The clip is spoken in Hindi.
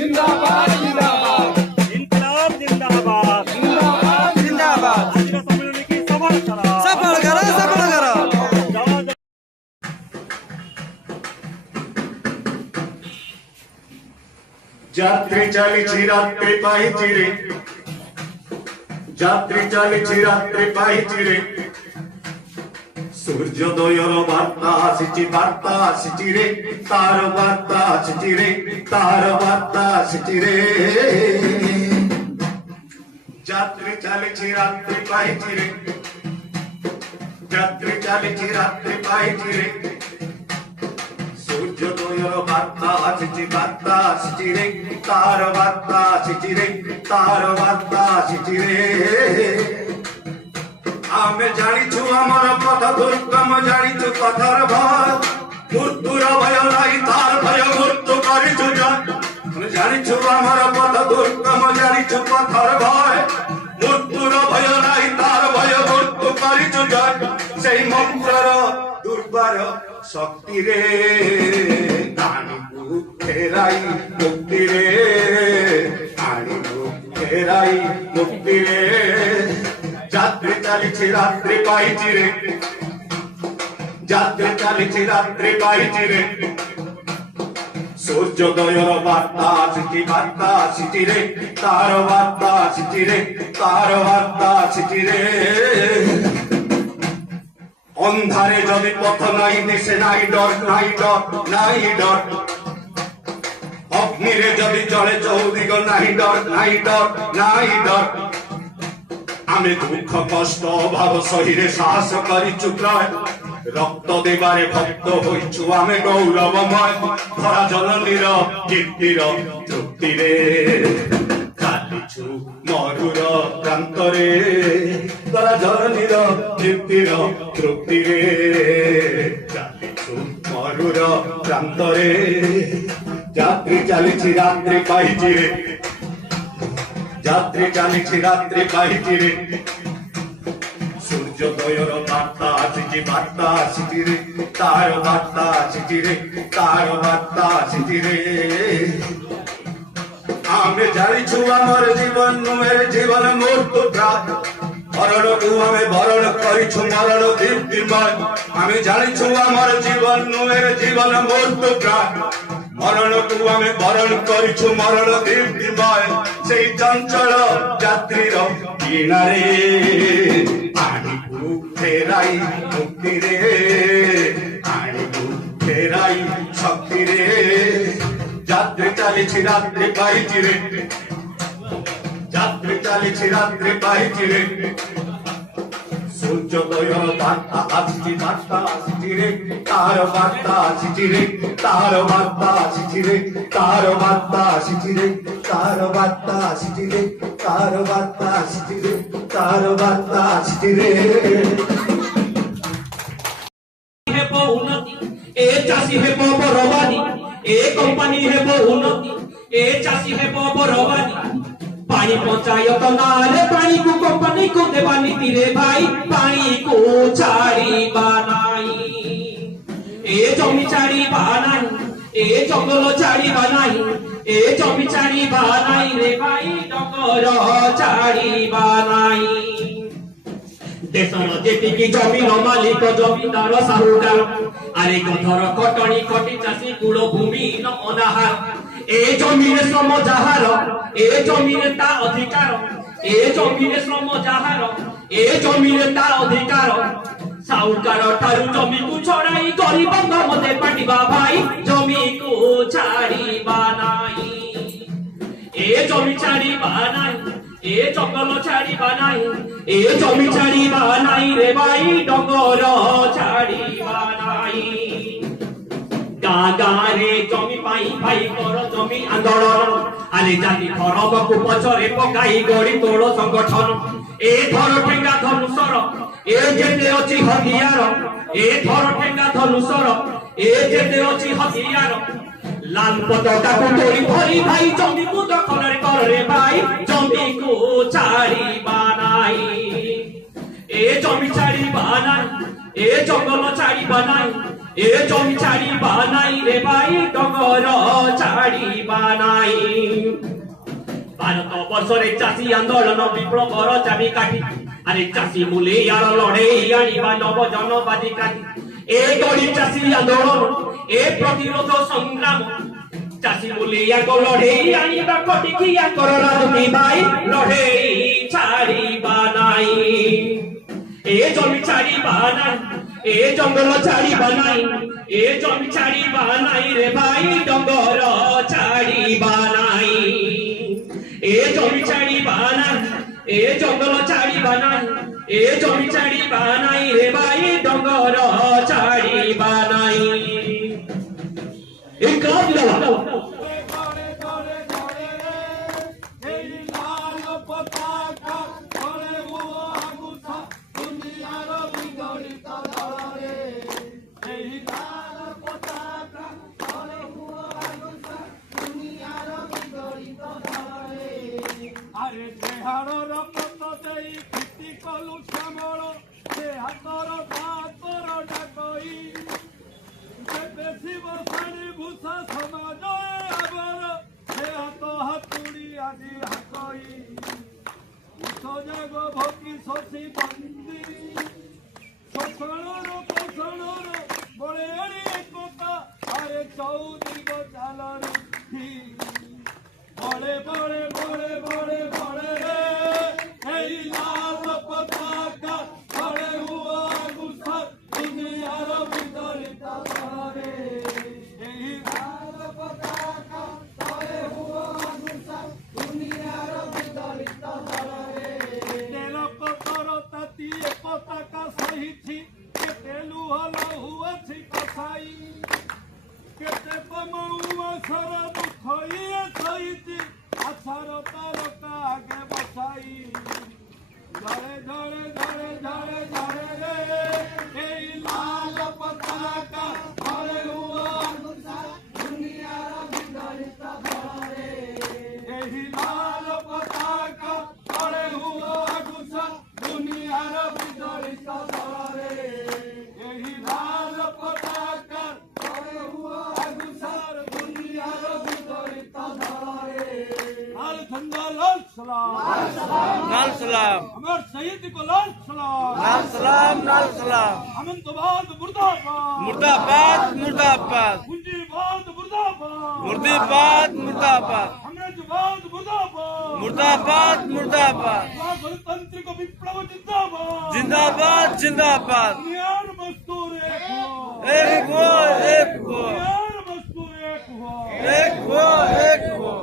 जिंदाबाद जिंदाबाद इनकलाब जिंदाबाद जिंदाबाद जिंदाबाद आदिवासी सम्मेलन की सफल करो सफल करो सफल करो যাত্রী চালিছি রাত্রে পাইছি রে যাত্রী চালিছি রাত্রে পাইছি রে সূর্যোদয়ের বার্তা আসিছি রে তার বার্তা আসিছি রে তার বার্তা আসিছি রে যাত্রী চালিছি রাত্রে পাইছি রে যাত্রী চালিছি রাত্রে পাইছি রে সূর্যোদয়ের বার্তা আসিছি রে তার বার্তা আসিছি রে তার বার্তা আসিছি রে আমি জানিছু আমার পথ দুর্গম জানিছু পথর ভয় মৃত্যুর ভয় নাই তার ভয় মৃত্যু করিছু আমি জানিছু আমার পথ দুর্গম জানিছু পথর ভয় মৃত্যুর ভয় নাই তার ভয় মৃত্যু করিছু সেই মন্ত্রর দুর্বার শক্তি রে আনিবু ফেরাই মুক্তি রে আনিবু ফেরাই মুক্তি রে যাত্রী চালিছি রাত্রি পাইছি রে যাত্রী চালিছি রাত্রি পাইছি রে সূর্যোদয়ের বার্তা আসিছি রে তার বার্তা আসিছি রে তার বার্তা আসিছি রে অন্ধারে যদি পথ নাই দিশে নাই ডর নাই ডর নাই ডর অগ্নিরে যদি জলে চৌদিগ নাই ডর নাই ডর নাই ডর আমি দুঃখ কষ্ট অভাব সহিরে সাহস করিছু প্রয় রক্ত দেবারে ভক্ত হইছু আমি গৌরবময় ধরা জননীর কীর্তির তৃপ্তিরে চালিছু মধুর প্রান্তরে ধরা জননীর কীর্তির তৃপ্তিরে চালিছু মধুর প্রান্তরে যাত্রী চালিছি রাত্রি পাইছি রে যাত্রী চালিছি রাত্রি পাইছি রে সূর্যোদয়ের বার্তা আসিছি রে তার বার্তা আসিছি রে তার বার্তা আসিছি রে আমি জানিছু আমার জীবন নুয়ের জীবন মৃত্যু প্রাত মরণকু আমি বরণ করিছু মরণ দীপ্তিময় আমি জানিছু আমার জীবন নুয়ের জীবন মৃত্যু প্রাত মরণকু আমি বরণ করিছু মরণ দীপ্তিময় সেই চঞ্চল যাত্রীর কিনারে আনিবু ফেরাই মুক্তি রে আনিবু ফেরাই শক্তি রে যাত্রী চালিছি রাত্রি পাইছি রে যাত্রী চালিছি রাত্রি পাইছি রে সূর্যোদয়ের বার্তা আসিছি রে তার বার্তা আসিছি রে তার বার্তা আসিছি রে তার বার্তা আসিছি রে তার বার্তা আসিছি রে তার বার্তা আসিছি রে তার বার্তা আসিছি রে হেব উন্নতি এ চাষী হেব বরবাদী এ কোম্পানি হেব উন্নতি এ চাষী হেব বরবাদী पानी पहुंचायो तो नाले पानी को कंपनी को देवा नीति रे भाई पानी को छाड़ी बनाई ए जमी छाड़ी बनाई ए जंगल छाड़ी बनाई ए जमी छाड़ी बनाई रे भाई डगर छाड़ी बनाई देशर जेतिकी जमीन मालिक जमीदार साहुकार आरे गधर कटणी कटी चाषी कूल भूमि न अनाहार ए जमीने श्रम जाहार ए जमीने ता अधिकार ए जमीने श्रम जाहार ए जमीने ता अधिकार साहुकार ठारू जमी को छड़ाई गरीब मते पाटिबा भाई जमी को छाड़ीबा नाही ए जमी छाड़ीबा नाही ए जंगल छाड़ीबा नाही ए जमी छाड़ीबा नाही रे भाई डगर छाड़ीबा नाही गागारे जमी पाई भाई कर जमी आंदोलन आले जाति खरब को पछरे पकाई गड़ी तोड़ संगठन ए धर ठेंगा धनुसर ए जेते अछि हथियार ए धर ठेंगा धनुसर ए जेते अछि हथियार लाल पताका को तोड़ी भरी भाई जमी को दखल कर रे भाई जमी को छाड़ी बनाई ए जमी छाड़ी बनाई ए जंगल छाड़ी बनाई এ জমি ছাড়িবা নাই রে ভাই ডগর ছাড়িবা নাই ভারত বর্ষরে চাষী আন্দোলন বিপ্লবর চাবিকাঠি আরে চাষী মূলিয়ার লড়েই আনিবা নব জনবাদী কাঠি এ গরিব চাষী আন্দোলন এ প্রতিরোধ সংগ্রাম চাষী মূলিয়ার লড়েই আনিবা কটিকিয়া কর রাজনী ভাই লড়েই ছাড়িবা নাই এ জমি ছাড়িবা নাই এ জঙ্গল ছাড়িবা নাই এ জমি ছাড়িবা নাই রে ভাই ডগর ছাড়িবা নাই এ জমি ছাড়িবা নাই এ জঙ্গল ছাড়িবা নাই এ জমি ছাড়িবা নাই রে ভাই ডগর ছাড়িবা নাই এই কাজ দাও আরে দেহার রক্ত দেই খিতি কলু শ্যামল সে হাতর ভাতর ডাকই যে বেশি বসানি ভূষা সমাজ আবার সে হাত হাতুড়ি আদি হাকই সজাগ ভকি শশী বন্দি শোষণর পোষণর বড়ে একতা আরে চৌদিগ চালর বড়ে বড়ে বড়ে বড়ে বড়ে রে এই লাল পতাকা বড়ে হুয়া গুসা দুনিয়ার বিদরিত ধরে এই লাল পতাকা বড়ে হুয়া গুসা দুনিয়ার বিদরিত ধরে তেলক করতাতি পতাকা সহিছি তেলু হলো হুয়াছি কসাই কেতে পমৌয়া সরা দুখইয়ে সইতি আছার তারকা আগে বসাই ঝরে ঝরে ঝরে ঝরে ঝরে রে এই লাল পতাকা ঘরে হুয়া দুনিয়ার বিদরিত ধরে এই লাল পতাকা ঘরে হুয়া গুসা দুনিয়ার বিদরিত ধরে এই লাল পতাকা ঘরে হুয়া গুসার দুনিয়ার বিদরিত ধরে লাল ঝন্ডা লাল সালাম লাল সালাম আমার শহীদ को लाल सलाम লাল সালাম লাল সালাম अमनताबाद मुर्दाबाद मुर्दाबाद मुर्दाबाद मुंजीबाद मुर्दाबाद मुर्दाबाद मुर्दाबाद हमराजबाद मुर्दाबाद मुर्दाबाद मुर्दाबाद गणतंत्र को विप्लव जिंदाबाद जिंदाबाद जिंदाबाद दुनियार मजदूर एक हो एक हो एक हो दुनियार मजदूर एक हो एक हो एक हो